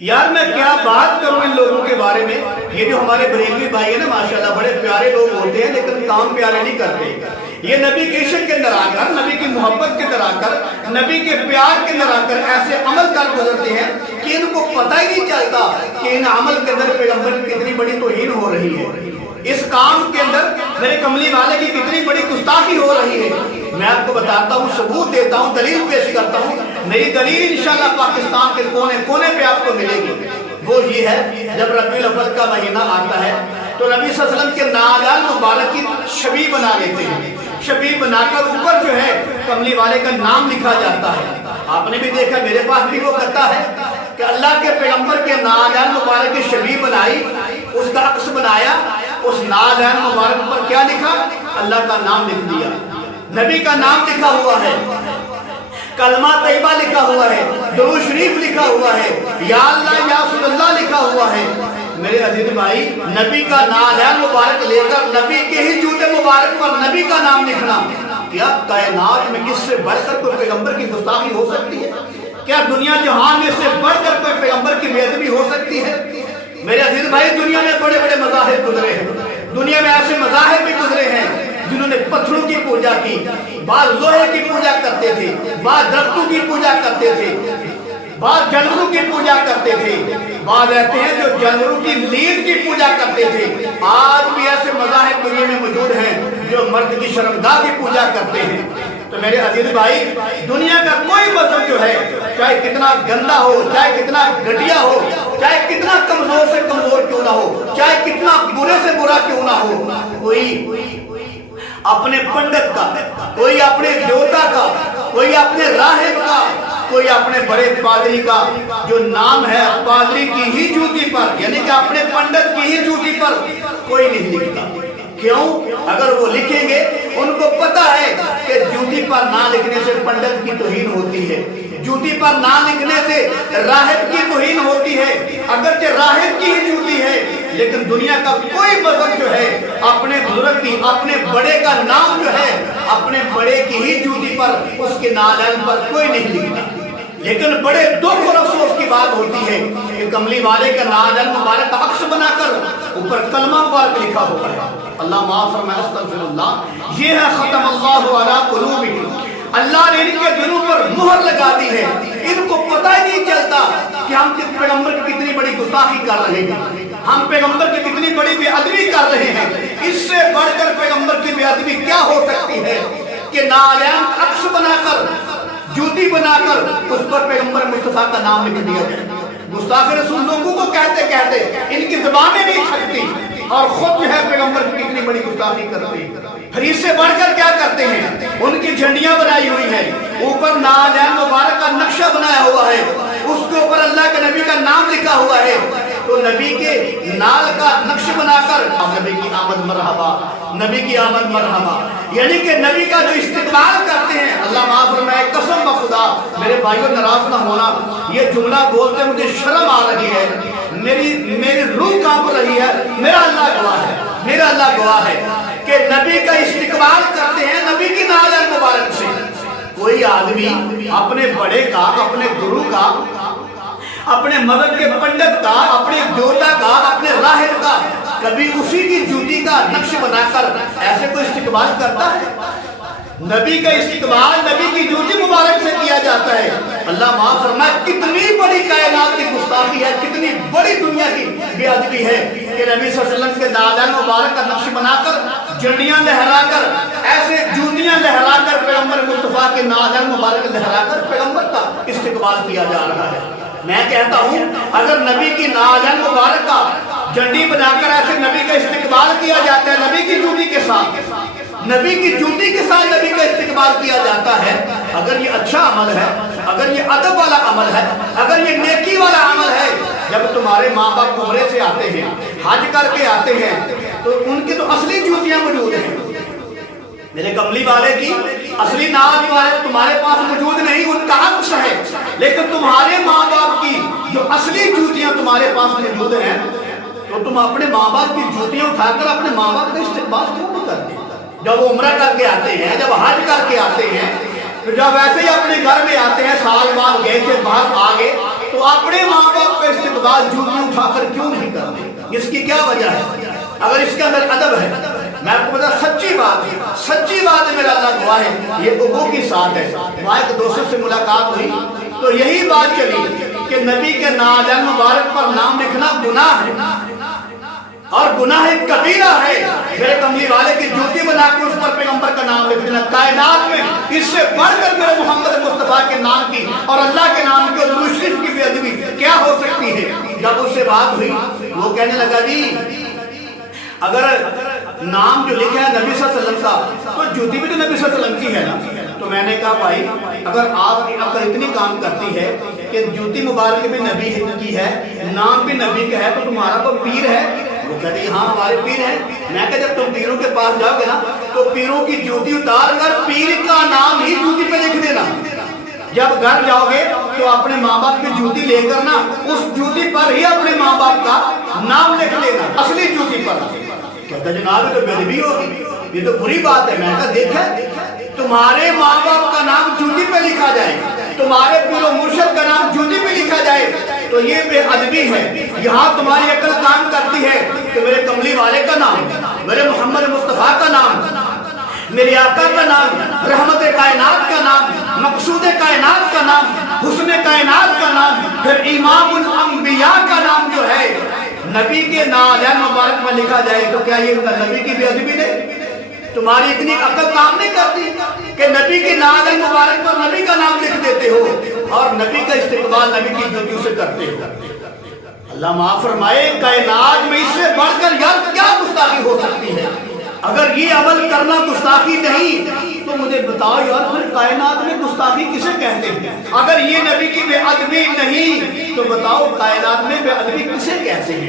یار میں کیا بات کروں ان لوگوں کے بارے میں. یہ جو ہمارے بریلوی بھائی ہیں نا ماشاءاللہ بڑے پیارے لوگ ہوتے ہیں لیکن کام پیارے نہیں کرتے. یہ نبی کے عشق کے اندر آ کر، نبی کی محبت کے اندر آ کر، نبی کے پیار کے اندر آ کر ایسے عمل کر گزرتے ہیں کہ ان کو پتہ ہی نہیں چلتا کہ ان عمل کے اندر پیغمبر کی کتنی بڑی توہین ہو رہی ہے. اس کام کے اندر میرے کملی والے کی کتنی بڑی گستاخی ہو رہی ہے. میں آپ کو بتاتا ہوں، ثبوت دیتا ہوں، دلیل پیش کرتا ہوں. میری دلیل انشاءاللہ پاکستان کے کونے کونے پہ آپ کو ملے گی. وہ یہ ہے جب ربیع الاول کا مہینہ آتا ہے تو نبی صلی اللہ علیہ وسلم کے نادان مبارک کی شبیہ بنا لیتے ہیں. شبیہ بنا کر اوپر جو ہے کملی والے کا نام لکھا جاتا ہے. آپ نے بھی دیکھا، میرے پاس بھی وہ کرتا ہے کہ اللہ کے پیغمبر کے نادان مبارک کی شبیہ بنائی، اس کا عکس بنایا، اس نادان مبارک پر کیا لکھا؟ اللہ کا نام لکھ دیا، نبی کا نام لکھا ہوا ہے، کلمہ طیبہ لکھا ہوا ہے، درود شریف لکھا ہوا ہے، یا اللہ یا رسول اللہ لکھا ہوا ہے. میرے عزیز بھائی، نبی کا نادان مبارک لے کر نبی کے ہی جوتے مبارک پر نبی کا نام لکھنا، کیا کائنات میں کس سے بڑھ کر کوئی پیغمبر کی گستاخی ہو سکتی ہے؟ کیا دنیا جہان میں اس سے بڑھ کر کوئی پیغمبر کی بے ادبی ہو سکتی ہے؟ میرے عزیز بھائی، دنیا میں بڑے بڑے مذاہب گزرے ہیں، دنیا میں ایسے مذاہب بھی گزرے ہیں جنہوں نے پتھروں کی پوجا کی، بعض لوہے کی پوجا کرتے تھے، بعض درختوں کی پوجا کرتے تھے، بعض جانوروں کی پوجا کرتے تھے، بعض ایسے ہیں جو جانوروں کی لید کی پوجا کرتے تھے. آج بھی ایسے مذاہب دنیا میں موجود ہیں جو مرد کی شرمگاہ کی پوجا کرتے ہیں. تو میرے عزیز بھائی، دنیا کا کوئی مذہب جو ہے، چاہے کتنا گندا ہو، چاہے کتنا گھٹیا ہو، چاہے کتنا کمزور سے کمزور کیوں نہ ہو، چاہے کتنا برے سے برا کیوں نہ ہو، کوئی اپنے پنڈت کا، کوئی اپنے دیوتا کا، کوئی اپنے راہب کا، کوئی اپنے بڑے پادری کا جو نام ہے پادری کی ہی جوتی پر، یعنی کہ اپنے پنڈت کی ہی جوتی پر کوئی نہیں لکھتا. کیوں؟ اگر وہ لکھیں گے ان کو پتا ہے کہ جوتی پر نہ لکھنے سے پنڈت کی توہین ہوتی ہے، جوتی پر نہ لکھنے سے راہب کی توہین ہوتی ہے. اگرچہ راہب کی ہی جوتی ہے لیکن دنیا کا کوئی مذہب جو ہے اپنے بزرگ کی، اپنے بڑے کا نام جو ہے اپنے بڑے کی ہی جوتی پر، اس کے نالین پر کوئی نہیں لکھتا. لیکن بڑے دکھ اور افسوس کی بات ہوتی ہے کہ کملی والے کا نالین مبارک کا عکس بنا کر اوپر کلمہ مبارک لکھا ہوا ہے. اللہ معاف فرمائے، استغفر اللہ. یہ ہے ختم اللہ علی قلوبہم، اللہ نے ان کے دلوں پر مہر لگا دی ہے. ان کو پتہ ہی نہیں چلتا کہ ہم پیغمبر کی کتنی بڑی گستاخی کر رہے ہیں، ہم پیغمبر کی کتنی بڑی بے ادبی کر رہے ہیں. اس سے بڑھ کر پیغمبر کی بے ادبی کیا ہو سکتی ہے کہ نالین عکس بنا کر، جوتی بنا کر اس پر پیغمبر مصطفیٰ کا نام لکھ دیا جائے. گستاخ رسول لوگوں کو کہتے کہتے ان کی زبانیں نہیں چھکتی اور خود جو ہے پیغمبر کی کتنی بڑی گستاخی کرتے ہیں. پھر اس سے بڑھ کر کیا کرتے ہیں؟ ان کی جھنڈیاں بنائی ہوئی ہیں، اوپر نالین مبارک کا نقشہ بنایا ہوا ہے، اس کے اوپر اللہ کے نبی کا نام لکھا ہوا ہے. تو نبی کے نال کا نقش بنا کر نبی کی آمد مرحبا، نبی کی آمد مرحبا، یعنی کہ نبی کا جو استقبال کرتے ہیں. اللہ معاف فرمائے، قسم بخدا میرے بھائیوں ناراض نہ ہونا، یہ جملہ بولتے مجھے شرم آ رہی ہے، میری روح کانپ رہی ہے. میرا اللہ گواہ ہے، میرا اللہ گواہ ہے کہ نبی کا استقبال کرتے ہیں نبی کی نالین مبارک سے. کوئی آدمی اپنے بڑے کا، اپنے گرو کا، اپنے مذہب کے پنڈت کا، اپنے دیوتا کا، اپنے راہب کا کبھی اسی کی جوتی کا نقش بنا کر ایسے کوئی استقبال کرتا ہے؟ نبی کا استقبال نبی کی جوتی مبارک سے کیا جاتا ہے. اللہ معاف فرمائے، کتنی بڑی کائنات کی گستاخی ہے، کتنی بڑی دنیا کی بے ادبی ہے کہ نبی صلی اللہ علیہ وسلم کے نالین مبارک کا نقش بنا کر، جھنڈیاں لہرا کر، ایسے جوتیاں لہرا کر، پیغمبر مصطفیٰ کے نالین مبارک لہرا کر پیغمبر کا استقبال کیا جا رہا ہے. میں کہتا ہوں اگر نبی کی نالین مبارک کا جھنڈی بنا کر ایسے نبی کا استقبال کیا جاتا ہے، نبی کی جوتی کے ساتھ، نبی کی جوتی کے ساتھ نبی کا استقبال کیا جاتا ہے، اگر یہ اچھا عمل ہے، اگر یہ ادب والا عمل ہے، اگر یہ نیکی والا عمل ہے. جب تمہارے ماں باپ عمرے سے آتے ہیں، حج کر کے آتے ہیں، تو ان کی تو اصلی جوتیاں موجود ہیں. میرے کملی والے کی اصلی نام تمہارے پاس موجود نہیں، ان کا عکس ہے، لیکن تمہارے ماں باپ کی جو اصلی جوتیاں تمہارے پاس موجود ہیں، تو تم اپنے ماں باپ کی جوتیاں اٹھا کر اپنے ماں باپ کا استقبال کیوں نہیں کرتے؟ جب وہ عمرہ کر کے آتے ہیں، جب حج کر کے آتے ہیں، جب ایسے ہی اپنے گھر میں آتے ہیں، سال بعد گئے تھے باہر آگے، تو اپنے ماں باپ کا استقبال کے بعد جوتی اٹھا کر کیوں نہیں کرتے؟ اس کی کیا وجہ ہے؟ اگر اس کے اندر ادب ہے، میں آپ کو بتا سچی بات ہے میرا اللہ گواہ ہے، یہ ابو کی ساتھ ہے۔ وہاں ایک دوست سے ملاقات ہوئی تو یہی بات چلی کہ نبی کے نالین مبارک پر نام لکھنا گناہ ہے، اور گناہ کبیرہ ہے۔ میرے کملی والے کی جوتی بنا کے اس پر پیغمبر کا نام لکھ دینا، کائنات میں اس سے بڑھ کر میرے محمد مصطفیٰ کے نام کی اور اللہ کے نام کی اور درود شریف کی بے ادبی کیا ہو سکتی ہے؟ جب اس سے بات ہوئی وہ کہنے لگا جی اگر نام جو لکھا ہے نبی صلی اللہ علیہ وسلم کا تو جوتی بھی تو نبی صلی اللہ علیہ وسلم کی ہے نا۔ تو میں نے کہا بھائی اگر آپ کی عقل اتنی کام کرتی ہے کہ جوتی مبارک بھی نبی کی ہے، نام بھی نبی کا ہے، تو تمہارا تو پیر ہے؟ وہ کہتے ہیں ہاں ہمارے پیر ہیں۔ میں کہا جب تم پیروں کے پاس جاؤ گے نا تو پیروں کی جوتی اتار کر پیر کا نام ہی جوتی پہ لکھ دینا۔ جب گھر جاؤ گے تو اپنے ماں باپ کی جوتی لے کر نا اس جوتی پر ہی اپنے ماں باپ کا نام لکھ لینا، اصلی جوتی پر۔ کہتا جناب یہ تو بے ادبی ہوگی، یہ تو بری بات ہے۔ میں کہا دیکھا تمہارے ماں باپ کا نام جوتی پہ لکھا جائے، تمہارے پیر و مرشد کا نام جوتی پہ لکھا جائے تو یہ بے ادبی ہے۔ یہاں تمہاری عقل کام کرتی ہے کہ میرے کملی والے کا نام، میرے محمد مصطفیٰ کا نام، میرے آقا کا نام، رحمت کائنات کا نام، مقصود کائنات کا نام، حسن کائنات کا نام، پھر امام الانبیاء کا نام جو ہے نبی کے نالین مبارک میں لکھا جائے تو کیا یہ نبی کی بے ادبی نہیں؟ تمہاری اتنی عقل کام نہیں کرتی کہ نبی کے نالین مبارک پر نبی کا نام لکھ دیتے ہو اور نبی کا استقبال نبی کی جوتیوں سے کرتے ہو۔ اللہ معاف فرمائے، کائنات میں اس سے بڑھ کر یار کیا گستاخی ہو سکتی ہے؟ اگر یہ عمل کرنا گستاخی نہیں تو مجھے بتاؤ یار پھر کائنات میں گستاخی کسے کہتے ہیں؟ اگر یہ نبی کی بے ادبی نہیں تو بتاؤ کائنات میں بے ادبی کسے کہتے ہیں؟